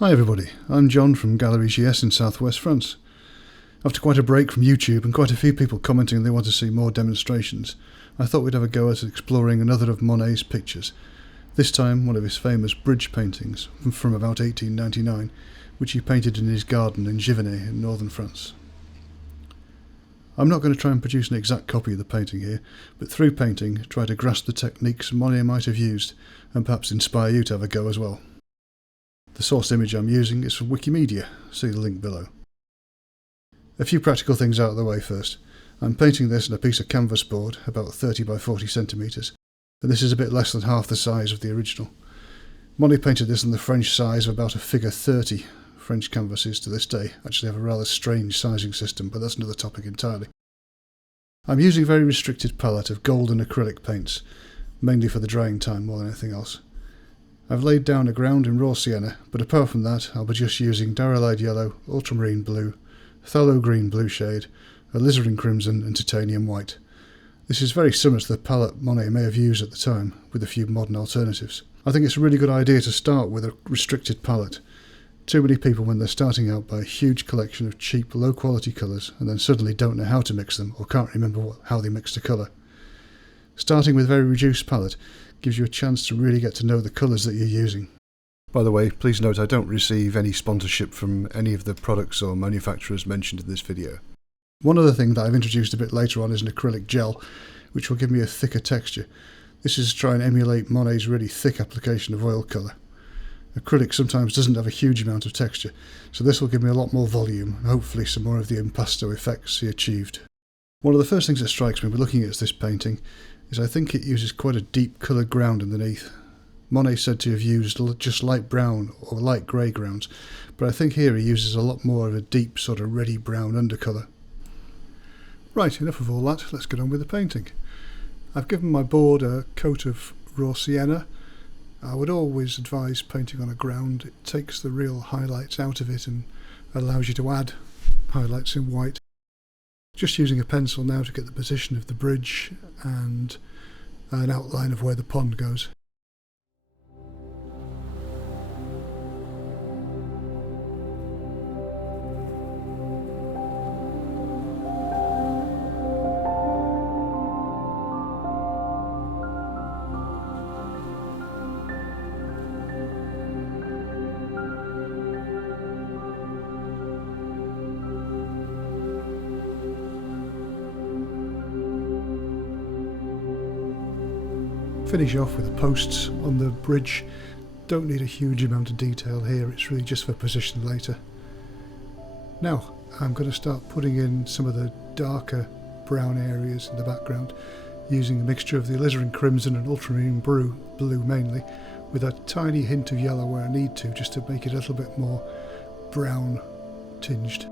Hi everybody, I'm John from Gallery GS in southwest France. After quite a break from YouTube and quite a few people commenting they want to see more demonstrations, I thought we'd have a go at exploring another of Monet's pictures, this time one of his famous bridge paintings from about 1899, which he painted in his garden in Giverny in northern France. I'm not going to try and produce an exact copy of the painting here, but through painting try to grasp the techniques Monet might have used and perhaps inspire you to have a go as well. The source image I'm using is from Wikimedia, see the link below. A few practical things out of the way first. I'm painting this on a piece of canvas board about 30 by 40 centimetres, and this is a bit less than half the size of the original. Monet painted this on the French size of about a figure 30. French canvases to this day actually have a rather strange sizing system, but that's another topic entirely. I'm using a very restricted palette of gold and acrylic paints, mainly for the drying time more than anything else. I've laid down a ground in raw sienna, but apart from that I'll be just using Darylide yellow, ultramarine blue, phthalo green blue shade, alizarin crimson and titanium white. This is very similar to the palette Monet may have used at the time, with a few modern alternatives. I think it's a really good idea to start with a restricted palette. Too many people, when they're starting out, buy a huge collection of cheap, low quality colours and then suddenly don't know how to mix them or can't remember how they mixed a colour. Starting with a very reduced palette gives you a chance to really get to know the colours that you're using. By the way, please note I don't receive any sponsorship from any of the products or manufacturers mentioned in this video. One other thing that I've introduced a bit later on is an acrylic gel, which will give me a thicker texture. This is to try and emulate Monet's really thick application of oil colour. Acrylic sometimes doesn't have a huge amount of texture, so this will give me a lot more volume and hopefully some more of the impasto effects he achieved. One of the first things that strikes me when looking at this painting is I think it uses quite a deep coloured ground underneath. Monet said to have used just light brown or light grey grounds, but I think here he uses a lot more of a deep sort of reddy brown undercolour. Right, enough of all that, let's get on with the painting. I've given my board a coat of raw sienna. I would always advise painting on a ground. It takes the real highlights out of it and allows you to add highlights in white. Just using a pencil now to get the position of the bridge and an outline of where the pond goes. Finish off with the posts on the bridge. Don't need a huge amount of detail here, it's really just for position later. Now I'm going to start putting in some of the darker brown areas in the background using a mixture of the alizarin crimson and ultramarine blue mainly, with a tiny hint of yellow where I need to, just to make it a little bit more brown tinged.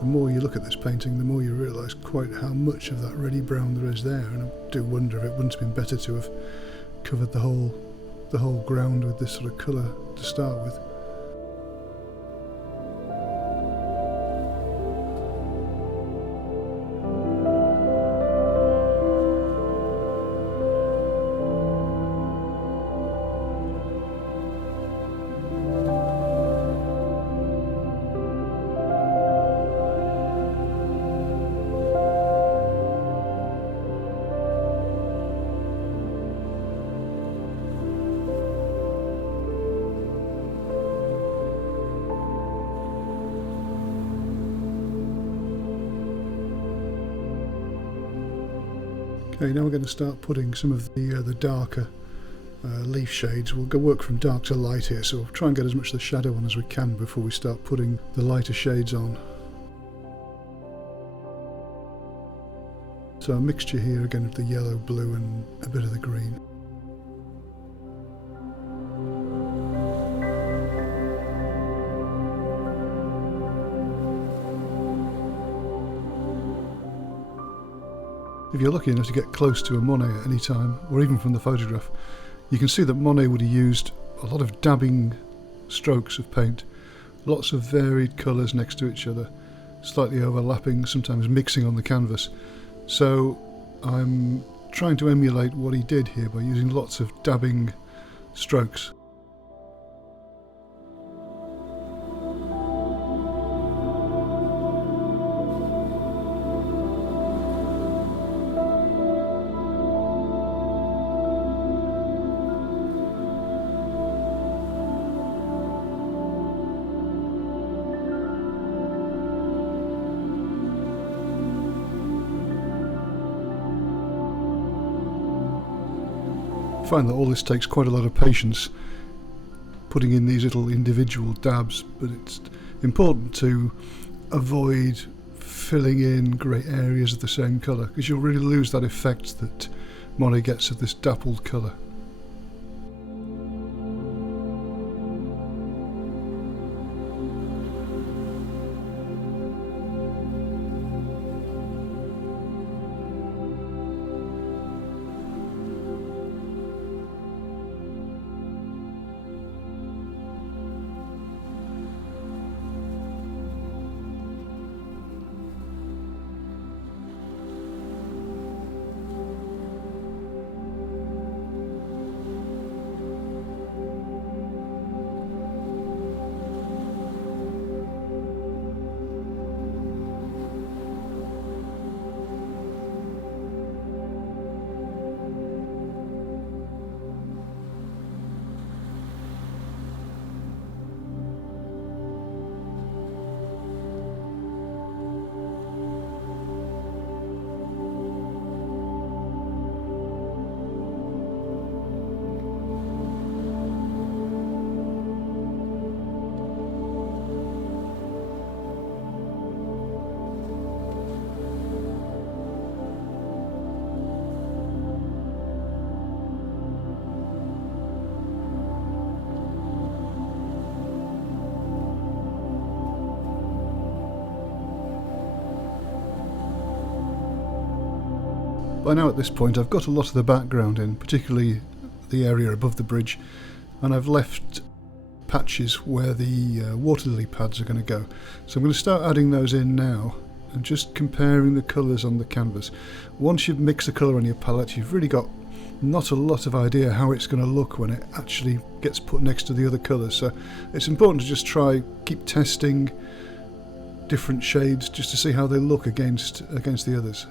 The more you look at this painting, the more you realise quite how much of that reddy brown there is there, and I do wonder if it wouldn't have been better to have covered the whole ground with this sort of colour to start with. Okay, now we're going to start putting some of the darker leaf shades. We'll go work from dark to light here, so we'll try and get as much of the shadow on as we can before we start putting the lighter shades on. So a mixture here again of the yellow, blue and a bit of the green. If you're lucky enough to get close to a Monet at any time, or even from the photograph, you can see that Monet would have used a lot of dabbing strokes of paint Lots of varied colours next to each other, slightly overlapping, sometimes mixing on the canvas. So I'm trying to emulate what he did here by using lots of dabbing strokes. I find that all this takes quite a lot of patience, putting in these little individual dabs, but it's important to avoid filling in grey areas of the same colour, because you'll really lose that effect that Monet gets of this dappled colour. By now at this point I've got a lot of the background in, particularly the area above the bridge, and I've left patches where the water lily pads are going to go. So I'm going to start adding those in now and just comparing the colours on the canvas. Once you've mixed the colour on your palette, you've really got not a lot of idea how it's going to look when it actually gets put next to the other colours. So it's important to just keep testing different shades just to see how they look against the others.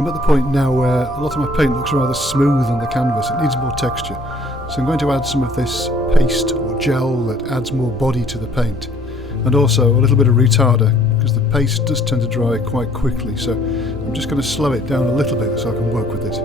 I'm at the point now where a lot of my paint looks rather smooth on the canvas. It needs more texture. So I'm going to add some of this paste or gel that adds more body to the paint. And also a little bit of retarder, because the paste does tend to dry quite quickly. So I'm just going to slow it down a little bit so I can work with it.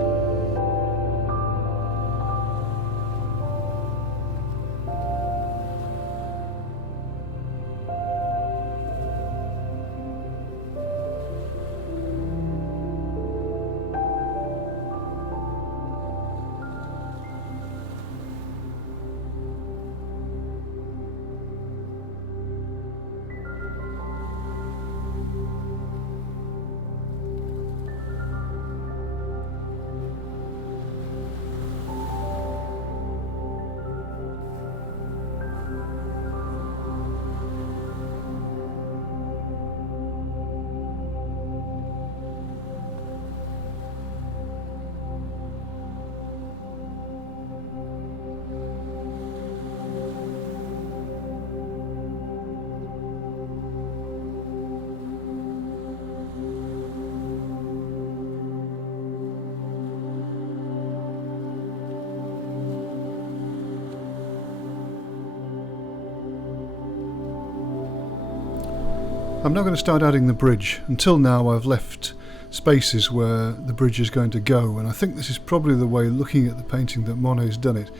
I'm now going to start adding the bridge. Until now I've left spaces where the bridge is going to go, and I think this is probably the way, looking at the painting, that Monet's done it.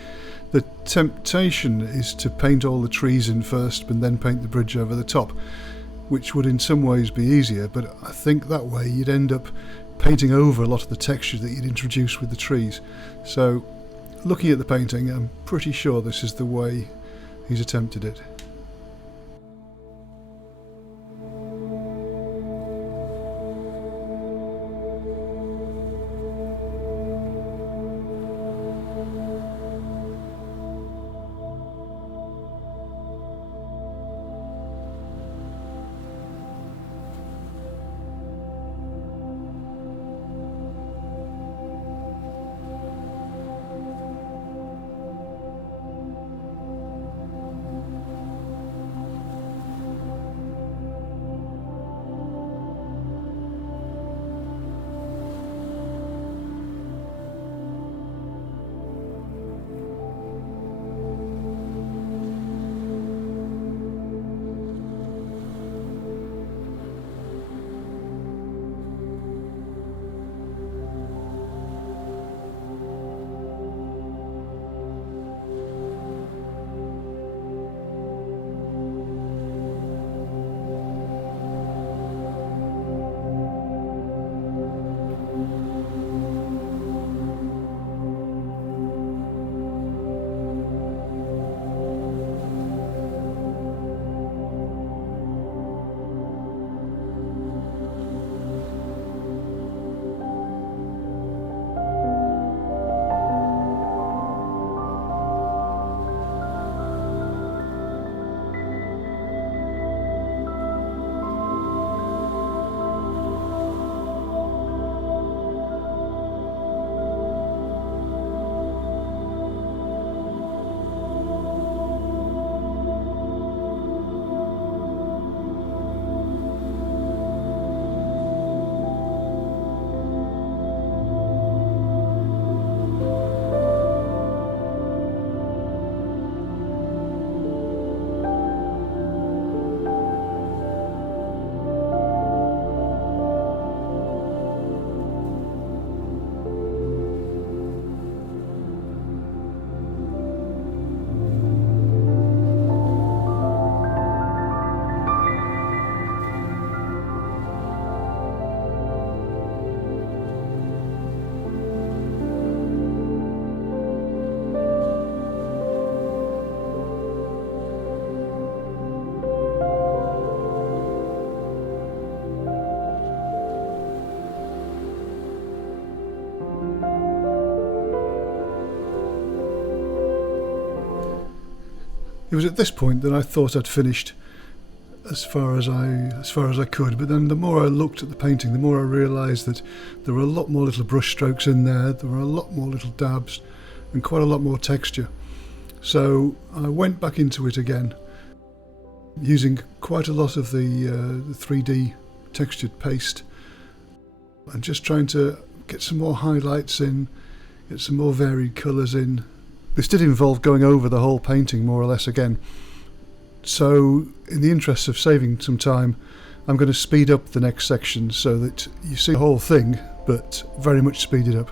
The temptation is to paint all the trees in first and then paint the bridge over the top, which would in some ways be easier, but I think that way you'd end up painting over a lot of the texture that you'd introduce with the trees. So looking at the painting, I'm pretty sure this is the way he's attempted it. It was at this point that I thought I'd finished as far as I could, but then the more I looked at the painting, the more I realised that there were a lot more little brush strokes in there, there were a lot more little dabs and quite a lot more texture. So I went back into it again, using quite a lot of the 3D textured paste, and just trying to get some more highlights in, get some more varied colours in. This did involve going over the whole painting more or less again, so in the interest of saving some time, I'm going to speed up the next section so that you see the whole thing, but very much speeded up.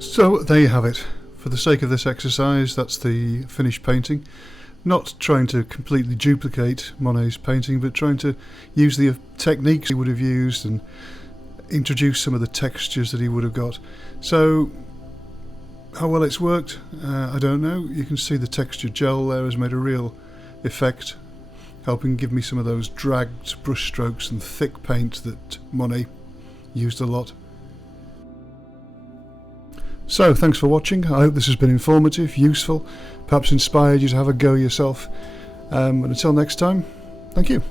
So there you have it. For the sake of this exercise, that's the finished painting. Not trying to completely duplicate Monet's painting, but trying to use the techniques he would have used and introduce some of the textures that he would have got. So how well it's worked, I don't know. You can see the textured gel there has made a real effect, helping give me some of those dragged brush strokes and thick paint that Monet used a lot. So thanks for watching. I hope this has been informative, useful, perhaps inspired you to have a go yourself. And until next time, thank you.